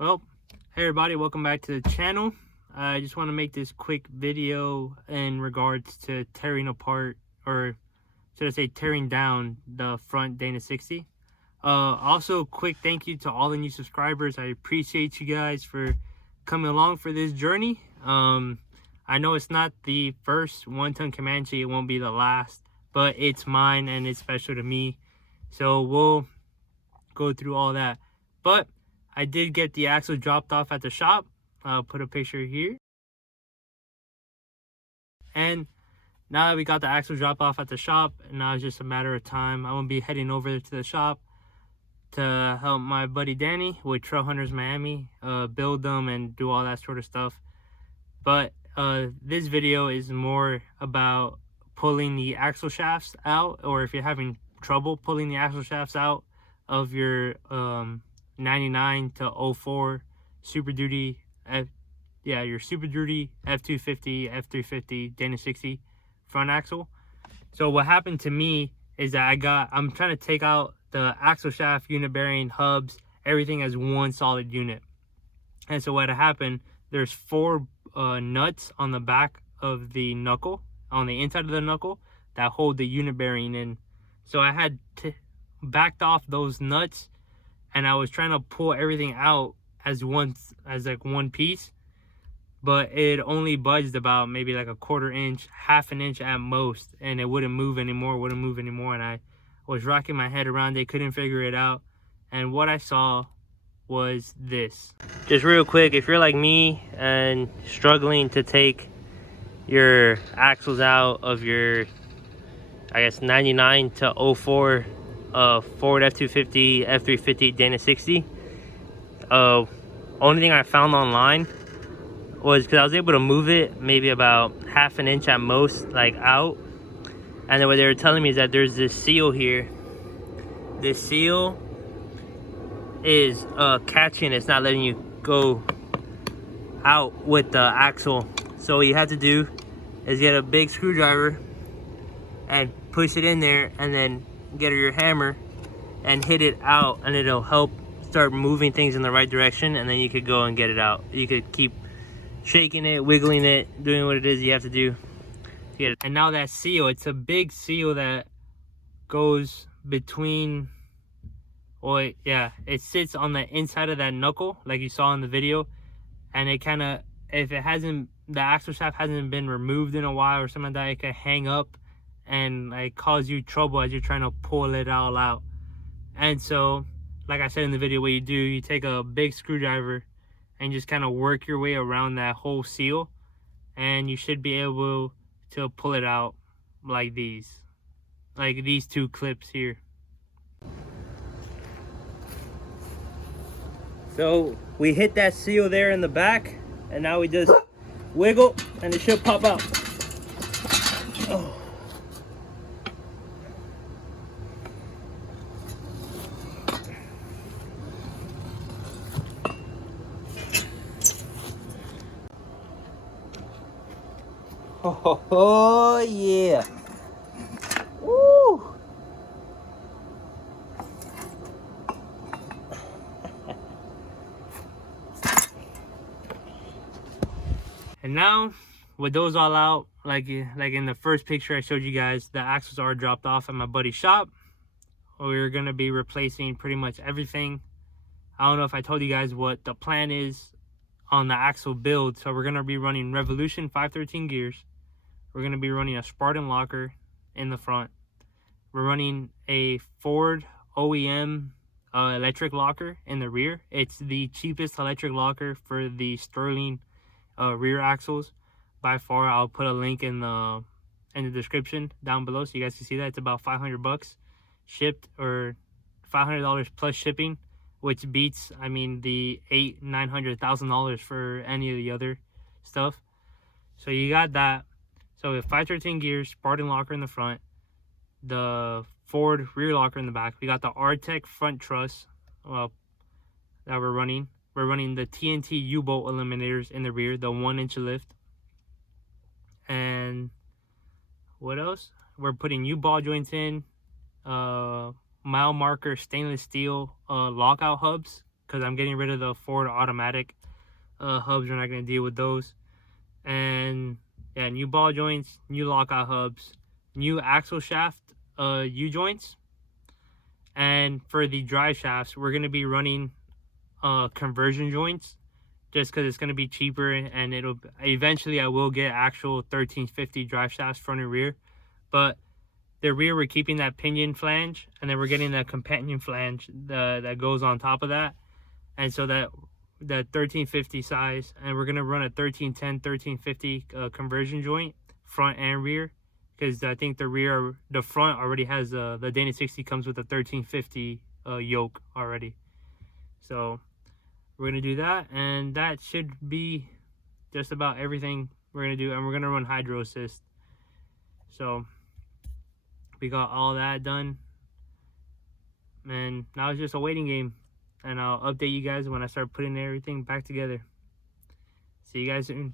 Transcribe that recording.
Well, hey everybody, welcome back to the channel. I just want to make this quick video in regards to tearing apart, or should I say tearing down, the front Dana 60. Also, quick thank you to all the new subscribers. I appreciate you guys for coming along for this journey. I know it's not the first one-ton Comanche, it won't be the last, but it's mine and it's special to me. So we'll go through all that. But I did get the axle dropped off at the shop. I'll put a picture here. And now that we got the axle dropped off at the shop, now it's just a matter of time. I'm going to be heading over to the shop to help my buddy Danny with Trail Hunters Miami build them and do all that sort of stuff. But this video is more about pulling the axle shafts out, or if you're having trouble pulling the axle shafts out of your 99 to 04 Super Duty, your Super Duty F250, F350, Dana 60 front axle. So what happened to me is that I'm trying to take out the axle shaft, unit bearing, hubs, everything as one solid unit. And so what happened, there's 4 nuts on the back of the knuckle, on the inside of the knuckle, that hold the unit bearing in. So I had backed off those nuts, and I was trying to pull everything out as one piece, but it only budged about maybe like a 1/4 inch, half an inch at most, and it wouldn't move anymore, and I was rocking my head around it, couldn't figure it out. And what I saw was this. Just real quick, if you're like me and struggling to take your axles out of your, I guess, 99 to 04 Ford F250, F350, Dana 60. Only thing I found online was, because I was able to move it maybe about half an inch at most, like out. And then what they were telling me is that there's this seal here. This seal is catching, it's not letting you go out with the axle. So what you have to do is get a big screwdriver and push it in there, and then get your hammer and hit it out, and it'll help start moving things in the right direction, and then you could go and get it out. You could keep shaking it, wiggling it, doing what it is you have to do to get it. And now that seal, it's a big seal that goes between, well, yeah, it sits on the inside of that knuckle like you saw in the video, and it kind of, if it hasn't, the axle shaft hasn't been removed in a while or something like that, it can hang up and like cause you trouble as you're trying to pull it all out. And so, like I said in the video, what you do, you take a big screwdriver and just kind of work your way around that whole seal, and you should be able to pull it out like these 2 clips here. So we hit that seal there in the back, and now we just wiggle and it should pop out. Oh. Oh yeah. Woo. And now with those all out, like in the first picture I showed you guys, the axles are dropped off at my buddy's shop. We're gonna be replacing pretty much everything. I don't know if I told you guys what the plan is on the axle build. So we're gonna be running Revolution 513 gears. We're gonna be running a Spartan locker in the front. We're running a Ford OEM electric locker in the rear. It's the cheapest electric locker for the Sterling rear axles by far. I'll put a link in the description down below so you guys can see that. It's about 500 bucks shipped, or $500 plus shipping, which beats, I mean, the $800,000-$900,000 for any of the other stuff. So you got that. So with 513 gears, Spartan locker in the front, the Ford rear locker in the back. We got the R-Tech front truss that we're running. We're running the TNT U-bolt eliminators in the rear, the 1-inch lift. And what else? We're putting U-ball joints in, mile marker stainless steel lockout hubs because I'm getting rid of the Ford automatic hubs. We're not going to deal with those. And yeah, new ball joints, new lockout hubs, new axle shaft U-joints. And for the drive shafts, we're going to be running conversion joints, just because it's going to be cheaper, and it'll eventually I will get actual 1350 drive shafts front and rear. But the rear, we're keeping that pinion flange, and then we're getting that companion flange that goes on top of that. And so that 1350 size, and we're going to run a 1310 1350 conversion joint front and rear, because I think the front already has the Dana 60 comes with a 1350 yoke already. So we're going to do that, and that should be just about everything we're going to do. And we're going to run hydro assist. So we got all that done, and now it's just a waiting game. And I'll update you guys when I start putting everything back together. See you guys soon.